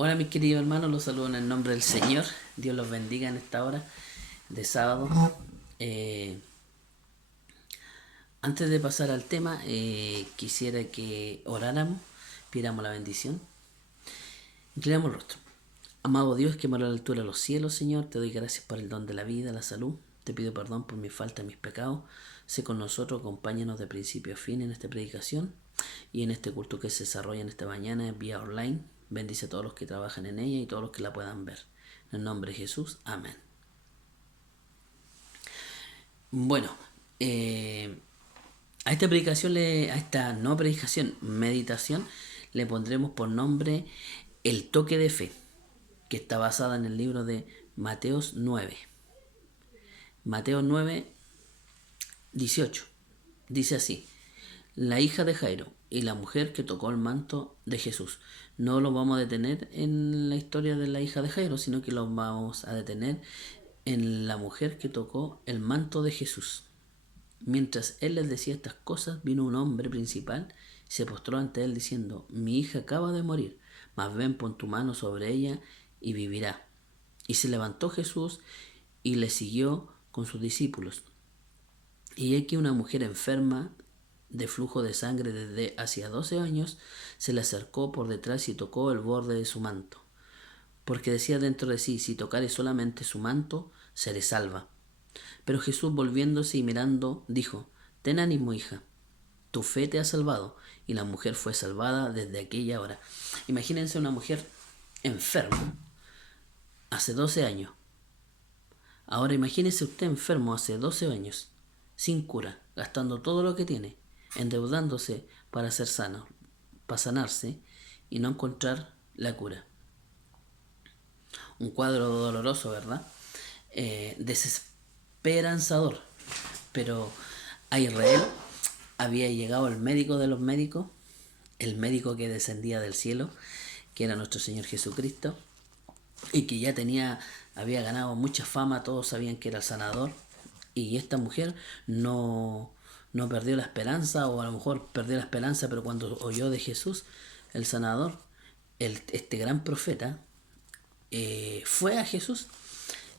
Hola mis queridos hermanos, los saludo en el nombre del Señor. Dios los bendiga en esta hora de sábado. Eh, Antes de pasar al tema, quisiera que oráramos, pidiéramos la bendición. Inclinamos el rostro. Amado Dios, que mora a la altura de los cielos, Señor, te doy gracias por el don de la vida, la salud. Te pido perdón por mi falta y mis pecados. Sé con nosotros, acompáñanos de principio a fin en esta predicación y en este culto que se desarrolla en esta mañana vía online. Bendice a todos los que trabajan en ella y todos los que la puedan ver. En el nombre de Jesús, amén. Bueno, a esta predicación, a esta no predicación, meditación, le pondremos por nombre El toque de fe, que está basada en el libro de Mateos 9. Mateo 9, 18. Dice así: la hija de Jairo y la mujer que tocó el manto de Jesús. No lo vamos a detener en la historia de la hija de Jairo, sino que lo vamos a detener en la mujer que tocó el manto de Jesús. Mientras él les decía estas cosas, vino un hombre principal y se postró ante él diciendo: mi hija acaba de morir, mas ven, pon tu mano sobre ella y vivirá. Y se levantó Jesús y le siguió con sus discípulos. Y aquí una mujer enferma de flujo de sangre desde hacía 12 años se le acercó por detrás y tocó el borde de su manto, porque decía dentro de sí: si tocare solamente su manto, seré salva. Pero Jesús, volviéndose y mirando, dijo: ten ánimo, hija, tu fe te ha salvado. Y la mujer fue salvada desde aquella hora. Imagínense una mujer enferma hace 12 años. Ahora imagínese usted enfermo hace 12 años, sin cura, gastando todo lo que tiene, endeudándose para ser sano, para sanarse y no encontrar la cura. Un cuadro doloroso, ¿verdad? Desesperanzador. Pero a Israel había llegado el médico de los médicos, el médico que descendía del cielo, que era nuestro Señor Jesucristo, y que ya había ganado mucha fama, todos sabían que era el sanador, y esta mujer no perdió la esperanza, o a lo mejor perdió la esperanza, pero cuando oyó de Jesús, el sanador, este gran profeta, fue a Jesús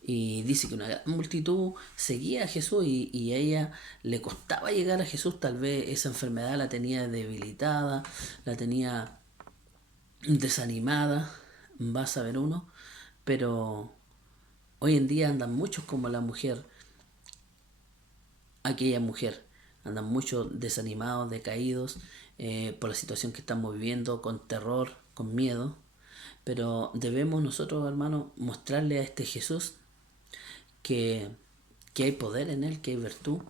y dice que una gran multitud seguía a Jesús y a ella le costaba llegar a Jesús. Tal vez esa enfermedad la tenía debilitada, la tenía desanimada, va a saber uno, pero hoy en día andan muchos como la mujer, aquella mujer, andan muchos desanimados, decaídos por la situación que estamos viviendo, con terror, con miedo. Pero debemos nosotros, hermanos, mostrarle a este Jesús que, que hay poder en él, que hay virtud,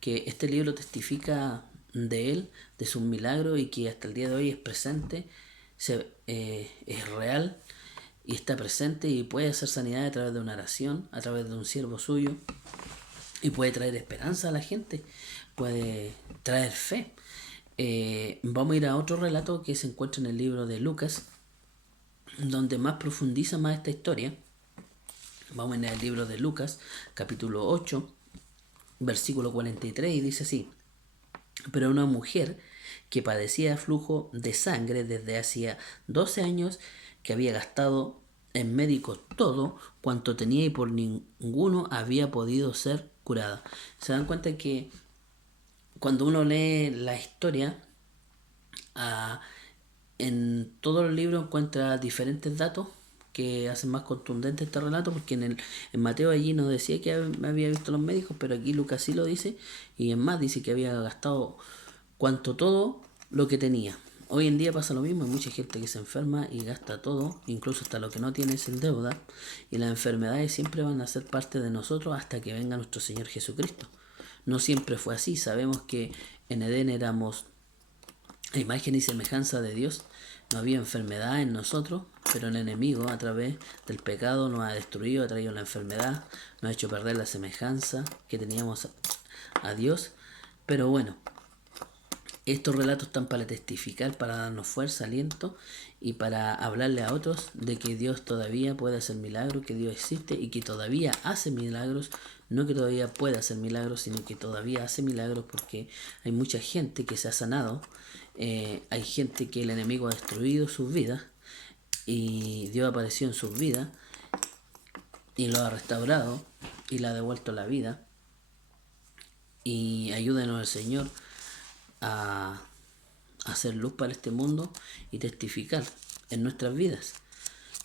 que este libro testifica de él, de sus milagros, y que hasta el día de hoy es presente, es real y está presente y puede hacer sanidad a través de una oración, a través de un siervo suyo, y puede traer esperanza a la gente, puede traer fe. Vamos a ir a otro relato que se encuentra en el libro de Lucas, donde más profundiza más esta historia. Vamos en el libro de Lucas, capítulo 8, versículo 43, y dice así: pero una mujer que padecía flujo de sangre desde hacía 12 años, que había gastado en médicos todo cuanto tenía y por ninguno había podido ser curada. Se dan cuenta que cuando uno lee la historia, ah, en todos los libros encuentra diferentes datos que hacen más contundente este relato, porque en Mateo allí no decía que había visto los médicos, pero aquí Lucas sí lo dice, y en más dice que había gastado cuanto todo lo que tenía. Hoy en día pasa lo mismo, hay mucha gente que se enferma y gasta todo, incluso hasta lo que no tiene es en deuda, y las enfermedades siempre van a ser parte de nosotros hasta que venga nuestro Señor Jesucristo. No siempre fue así, sabemos que en Edén éramos a imagen y semejanza de Dios, no había enfermedad en nosotros, pero el enemigo a través del pecado nos ha destruido, ha traído la enfermedad, nos ha hecho perder la semejanza que teníamos a Dios. Pero bueno, estos relatos están para testificar, para darnos fuerza, aliento y para hablarle a otros de que Dios todavía puede hacer milagros, que Dios existe y que todavía hace milagros. No que todavía puede hacer milagros, sino que todavía hace milagros, porque hay mucha gente que se ha sanado, hay gente que el enemigo ha destruido sus vidas y Dios apareció en sus vidas y lo ha restaurado y le ha devuelto la vida. Y ayúdenos el Señor a hacer luz para este mundo y testificar en nuestras vidas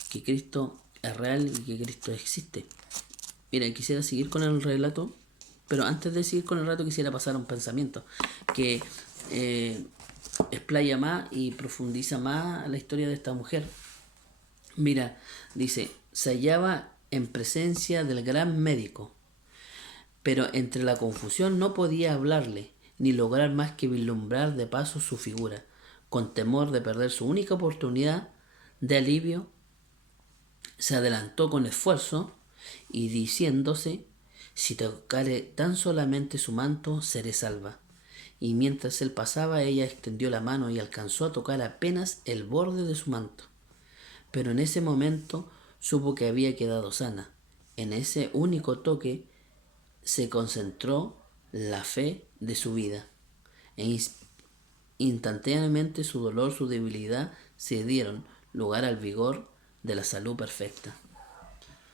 que Cristo es real y que Cristo existe. Mira, quisiera seguir con el relato, pero antes de seguir con el relato quisiera pasar a un pensamiento que explaya más y profundiza más la historia de esta mujer. Mira, dice, se hallaba en presencia del gran médico, pero entre la confusión no podía hablarle, ni lograr más que vislumbrar de paso su figura. Con temor de perder su única oportunidad de alivio, se adelantó con esfuerzo y diciéndose, si tocare tan solamente su manto, seré salva. Y mientras él pasaba, ella extendió la mano y alcanzó a tocar apenas el borde de su manto. Pero en ese momento supo que había quedado sana. En ese único toque se concentró la fe de su vida. E instantáneamente su dolor, su debilidad se dieron lugar al vigor de la salud perfecta.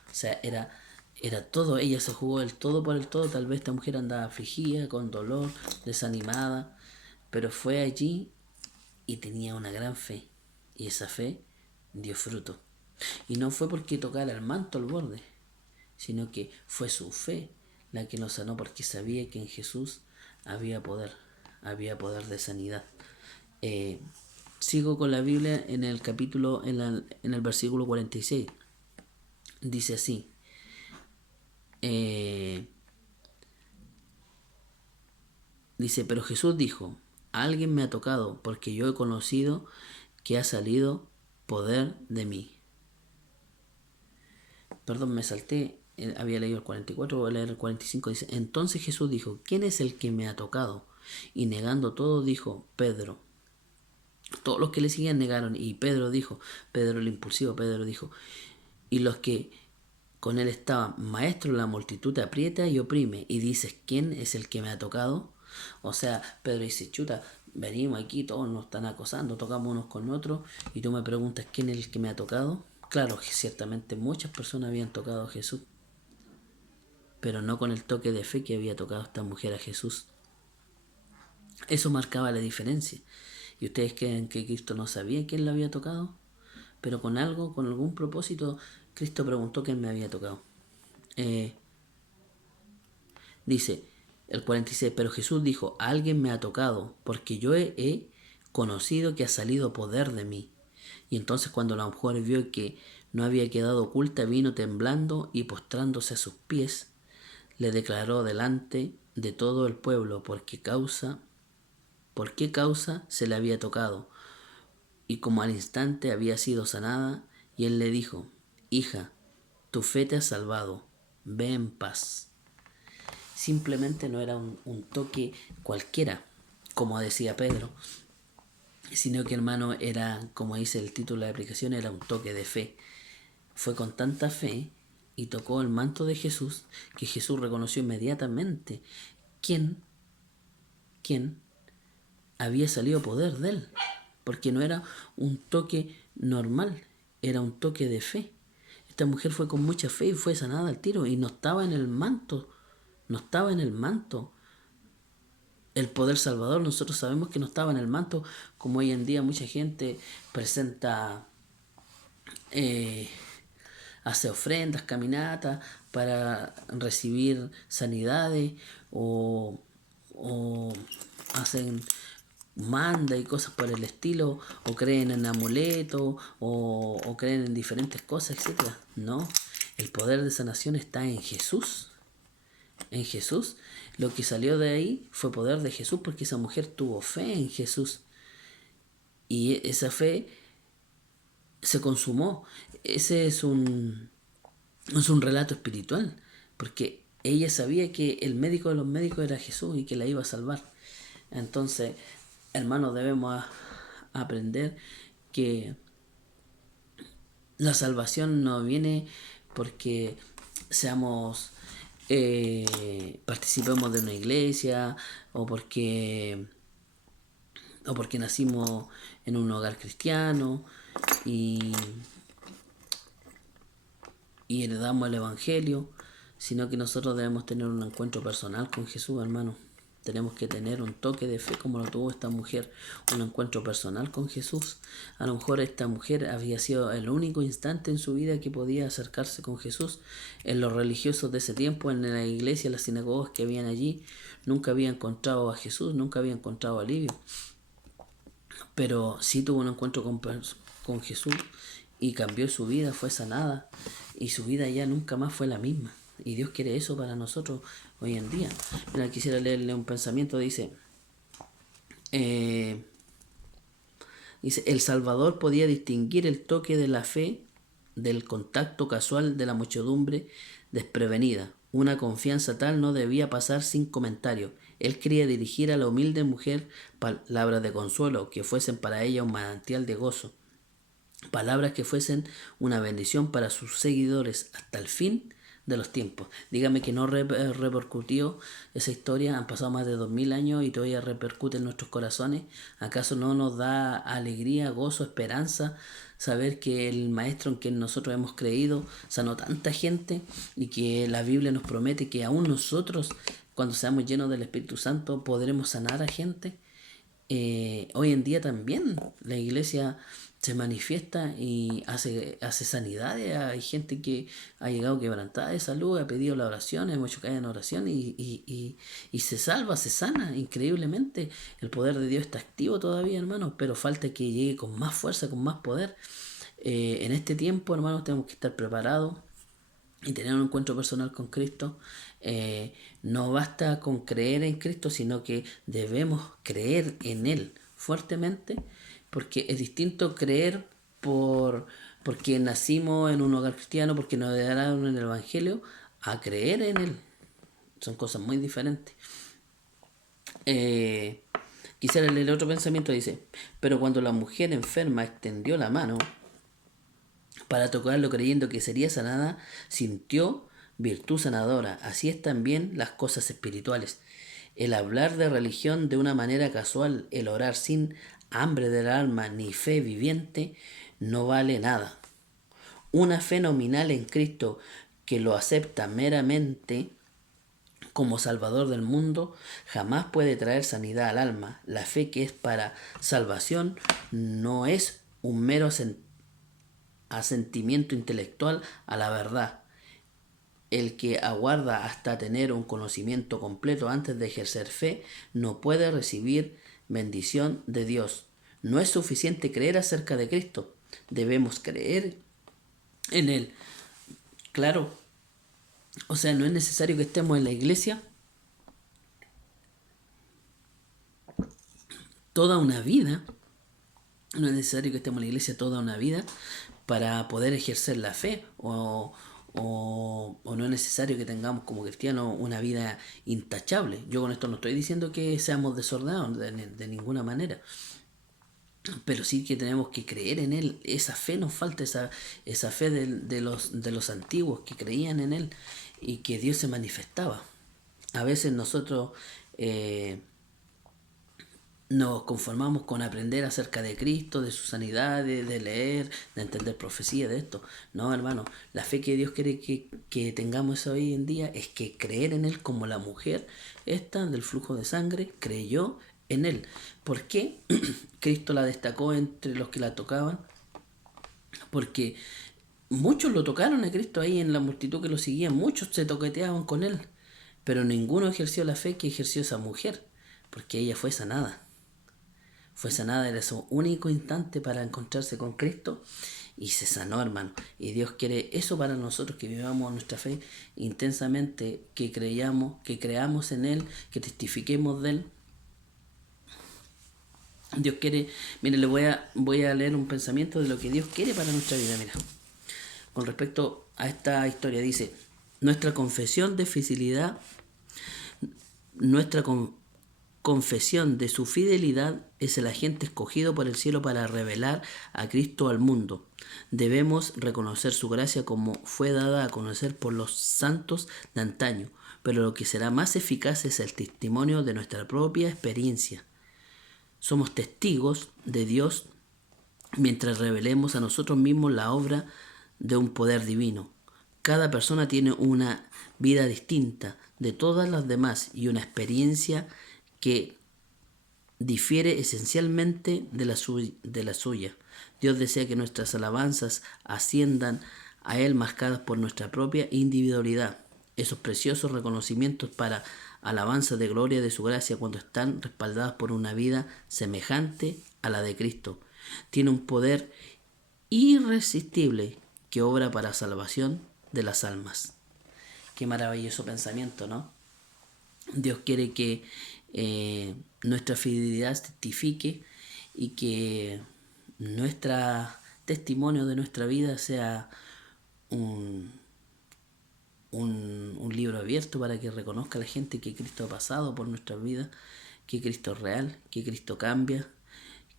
O sea, era todo, ella se jugó el todo por el todo. Tal vez esta mujer andaba afligida, con dolor, desanimada, pero fue allí y tenía una gran fe. Y esa fe dio fruto. Y no fue porque tocara el manto al borde, sino que fue su fe la que lo sanó, porque sabía que en Jesús había poder de sanidad. Sigo con la Biblia en el capítulo, en el versículo 46. Dice así, dice, pero Jesús dijo, alguien me ha tocado, porque yo he conocido que ha salido poder de mí. Perdón, me salté, había leído el 44, voy a leer el 45, dice, entonces Jesús dijo, ¿quién es el que me ha tocado? Y negando todo dijo, Pedro. Todos los que le seguían negaron, y Pedro el impulsivo Pedro dijo, y los que con él estaban, maestro, la multitud te aprieta y oprime, y dices, ¿quién es el que me ha tocado? O sea, Pedro dice, chuta, venimos aquí, todos nos están acosando, tocamos unos con otros, y tú me preguntas, ¿quién es el que me ha tocado? Claro, ciertamente muchas personas habían tocado a Jesús, pero no con el toque de fe que había tocado esta mujer a Jesús. Eso marcaba la diferencia. ¿Y ustedes creen que Cristo no sabía quién lo había tocado? Pero con algo, con algún propósito, Cristo preguntó quién me había tocado. Dice el 46, pero Jesús dijo, alguien me ha tocado, porque yo he conocido que ha salido poder de mí. Y entonces cuando la mujer vio que no había quedado oculta, vino temblando y postrándose a sus pies, le declaró delante de todo el pueblo por qué causa se le había tocado, y como al instante había sido sanada, y él le dijo, hija, tu fe te ha salvado, ve en paz. Simplemente no era un toque cualquiera, como decía Pedro, sino que, hermano, era, como dice el título de la aplicación, era un toque de fe. Fue con tanta fe y tocó el manto de Jesús que Jesús reconoció inmediatamente quién había salido poder de él, porque no era un toque normal, era un toque de fe. Esta mujer fue con mucha fe y fue sanada al tiro, y no estaba en el manto, el poder salvador. Nosotros sabemos que no estaba en el manto, como hoy en día mucha gente presenta, hace ofrendas, caminatas para recibir sanidades, o hacen manda y cosas por el estilo, o creen en amuletos, o creen en diferentes cosas, etc. No, el poder de sanación está en Jesús. En Jesús, lo que salió de ahí fue poder de Jesús, porque esa mujer tuvo fe en Jesús, y esa fe se consumó. Ese es un relato espiritual, porque ella sabía que el médico de los médicos era Jesús y que la iba a salvar. Entonces, hermanos, debemos aprender que la salvación no viene porque seamos, participemos de una iglesia, o porque nacimos en un hogar cristiano, y y heredamos el Evangelio, sino que nosotros debemos tener un encuentro personal con Jesús, hermano. Tenemos que tener un toque de fe como lo tuvo esta mujer, un encuentro personal con Jesús. A lo mejor esta mujer había sido el único instante en su vida que podía acercarse con Jesús. En los religiosos de ese tiempo, en la iglesia, las sinagogas que habían allí, nunca había encontrado a Jesús, nunca había encontrado alivio. Pero sí tuvo un encuentro con Jesús y cambió su vida, fue sanada y su vida ya nunca más fue la misma. Y Dios quiere eso para nosotros hoy en día. Mira, quisiera leerle un pensamiento, dice, el Salvador podía distinguir el toque de la fe del contacto casual de la muchedumbre desprevenida. Una confianza tal no debía pasar sin comentario. Él quería dirigir a la humilde mujer palabras de consuelo que fuesen para ella un manantial de gozo, palabras que fuesen una bendición para sus seguidores hasta el fin de los tiempos. Dígame que no repercutió esa historia, han pasado más de 2000 años y todavía repercute en nuestros corazones. ¿Acaso no nos da alegría, gozo, esperanza saber que el Maestro en quien nosotros hemos creído sanó tanta gente y que la Biblia nos promete que aún nosotros, cuando seamos llenos del Espíritu Santo, podremos sanar a gente? Hoy en día también la iglesia se manifiesta y hace sanidades. Hay gente que ha llegado quebrantada de salud, ha pedido la oración, hemos hecho caer en oración y se salva, se sana increíblemente. El poder de Dios está activo todavía, hermanos, pero falta que llegue con más fuerza, con más poder. En este tiempo, hermanos, tenemos que estar preparados y tener un encuentro personal con Cristo. No basta con creer en Cristo, sino que debemos creer en Él fuertemente, porque es distinto creer porque nacimos en un hogar cristiano, porque nos heredaron en el Evangelio, a creer en Él. Son cosas muy diferentes. Quisiera leer otro pensamiento, dice, pero cuando la mujer enferma extendió la mano para tocarlo creyendo que sería sanada, sintió virtud sanadora. Así es también las cosas espirituales. El hablar de religión de una manera casual, el orar sin hambre del alma ni fe viviente, no vale nada. Una fe nominal en Cristo que lo acepta meramente como Salvador del mundo jamás puede traer sanidad al alma. La fe que es para salvación no es un mero asentimiento intelectual a la verdad. El que aguarda hasta tener un conocimiento completo antes de ejercer fe no puede recibir bendición de Dios. No es suficiente creer acerca de Cristo, debemos creer en Él. Claro, o sea, no es necesario que estemos en la iglesia toda una vida, no es necesario que estemos en la iglesia toda una vida para poder ejercer la fe, o no es necesario que tengamos como cristianos una vida intachable. Yo con esto no estoy diciendo que seamos desordenados de ninguna manera, pero sí que tenemos que creer en Él. Esa fe nos falta, esa fe de los antiguos que creían en Él y que Dios se manifestaba. A veces nosotros nos conformamos con aprender acerca de Cristo, de su sanidad, de leer, de entender profecía, de esto. No, hermano, la fe que Dios quiere que tengamos hoy en día es que creer en Él, como la mujer esta del flujo de sangre creyó en Él. ¿Por qué Cristo la destacó entre los que la tocaban? Porque muchos lo tocaron a Cristo ahí en la multitud que lo seguían, muchos se toqueteaban con Él, pero ninguno ejerció la fe que ejerció esa mujer, porque ella fue sanada. Fue sanada, era su único instante para encontrarse con Cristo y se sanó, hermano. Y Dios quiere eso para nosotros, que vivamos nuestra fe intensamente, que creamos en Él, que testifiquemos de Él. Dios quiere, mire, voy a leer un pensamiento de lo que Dios quiere para nuestra vida, mira. Con respecto a esta historia, dice, nuestra confesión de fidelidad, nuestra confesión de su fidelidad es el agente escogido por el cielo para revelar a Cristo al mundo. Debemos reconocer su gracia como fue dada a conocer por los santos de antaño, pero lo que será más eficaz es el testimonio de nuestra propia experiencia. Somos testigos de Dios mientras revelemos a nosotros mismos la obra de un poder divino. Cada persona tiene una vida distinta de todas las demás y una experiencia que difiere esencialmente de la suya. Dios desea que nuestras alabanzas asciendan a Él mascadas por nuestra propia individualidad. Esos preciosos reconocimientos para alabanza de gloria de su gracia cuando están respaldadas por una vida semejante a la de Cristo. Tiene un poder irresistible que obra para salvación de las almas. Qué maravilloso pensamiento, ¿no? Dios quiere que nuestra fidelidad se testifique y que nuestro testimonio de nuestra vida sea un libro abierto para que reconozca la gente que Cristo ha pasado por nuestra vida, que Cristo es real, que Cristo cambia,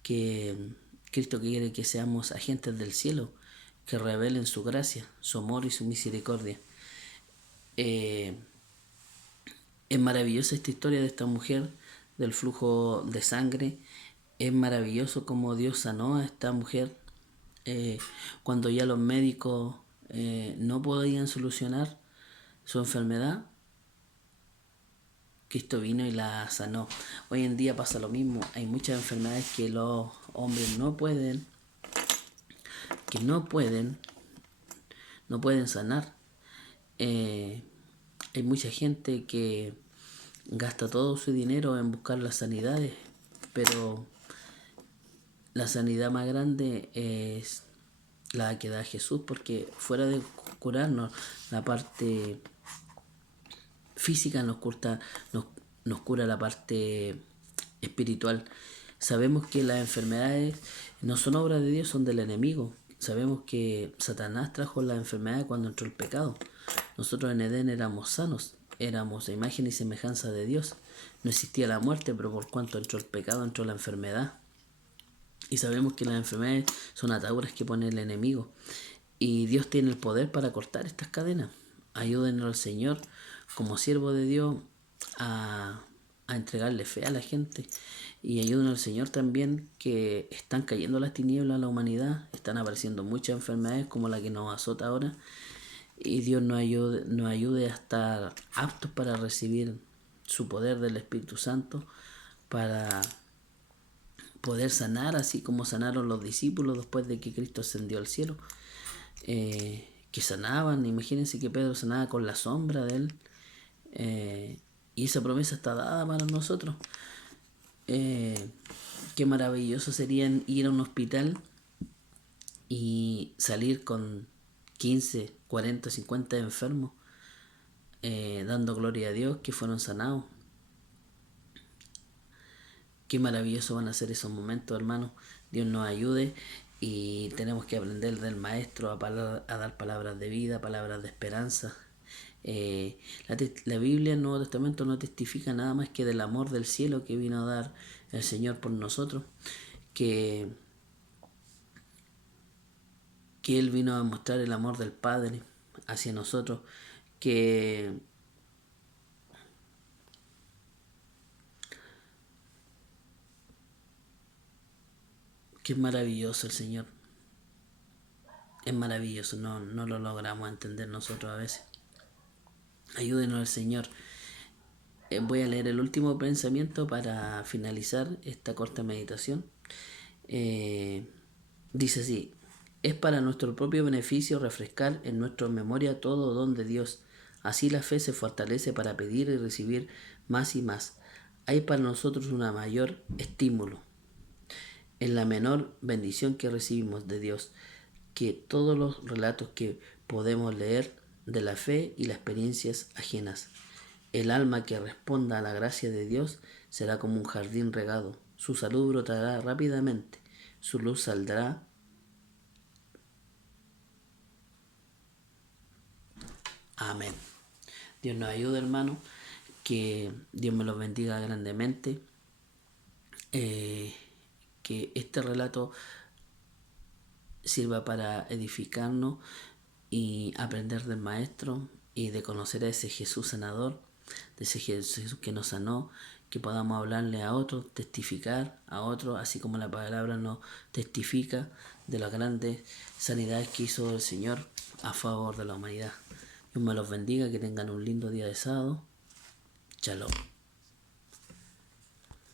que Cristo quiere que seamos agentes del cielo, que revelen su gracia, su amor y su misericordia. Es maravillosa esta historia de esta mujer, del flujo de sangre. Es maravilloso cómo Dios sanó a esta mujer cuando ya los médicos no podían solucionar su enfermedad. Cristo vino y la sanó. Hoy en día pasa lo mismo. Hay muchas enfermedades que los hombres no pueden sanar. Hay mucha gente que gasta todo su dinero en buscar las sanidades, pero la sanidad más grande es la que da Jesús, porque fuera de curarnos la parte física nos cura la parte espiritual. Sabemos que las enfermedades no son obra de Dios, son del enemigo. Sabemos que Satanás trajo la enfermedad cuando entró el pecado. Nosotros en Edén éramos sanos, éramos a imagen y semejanza de Dios. No existía la muerte, pero por cuanto entró el pecado, entró la enfermedad. Y sabemos que las enfermedades son ataduras que pone el enemigo. Y Dios tiene el poder para cortar estas cadenas. Ayúdenos al Señor, como siervo de Dios, a entregarle fe a la gente. Y ayúdenos al Señor también, que están cayendo las tinieblas a la humanidad. Están apareciendo muchas enfermedades como la que nos azota ahora. Y Dios nos ayude a estar aptos para recibir su poder del Espíritu Santo, para poder sanar, así como sanaron los discípulos después de que Cristo ascendió al cielo, que sanaban. Imagínense que Pedro sanaba con la sombra de él, y esa promesa está dada para nosotros. Qué maravilloso sería ir a un hospital y salir con 15, 40, 50 enfermos, dando gloria a Dios que fueron sanados. Qué maravilloso van a ser esos momentos, hermanos. Dios nos ayude y tenemos que aprender del Maestro a dar palabras de vida, palabras de esperanza. La Biblia, el Nuevo Testamento, no testifica nada más que del amor del cielo que vino a dar el Señor por nosotros, que Él vino a mostrar el amor del Padre hacia nosotros, que es maravilloso el Señor. Es maravilloso, no lo logramos entender nosotros a veces. Ayúdenos al Señor. Voy a leer el último pensamiento para finalizar esta corta meditación. Dice así: es para nuestro propio beneficio refrescar en nuestra memoria todo don de Dios. Así la fe se fortalece para pedir y recibir más y más. Hay para nosotros un mayor estímulo en la menor bendición que recibimos de Dios, que todos los relatos que podemos leer de la fe y las experiencias ajenas. El alma que responda a la gracia de Dios será como un jardín regado. Su salud brotará rápidamente, su luz saldrá. Amén. Dios nos ayude, hermano. Que Dios me los bendiga grandemente. Que este relato sirva para edificarnos y aprender del Maestro y de conocer a ese Jesús sanador, de ese Jesús que nos sanó, que podamos hablarle a otros, testificar a otros, así como la palabra nos testifica de las grandes sanidades que hizo el Señor a favor de la humanidad. Dios me los bendiga, que tengan un lindo día de sábado. Shalom.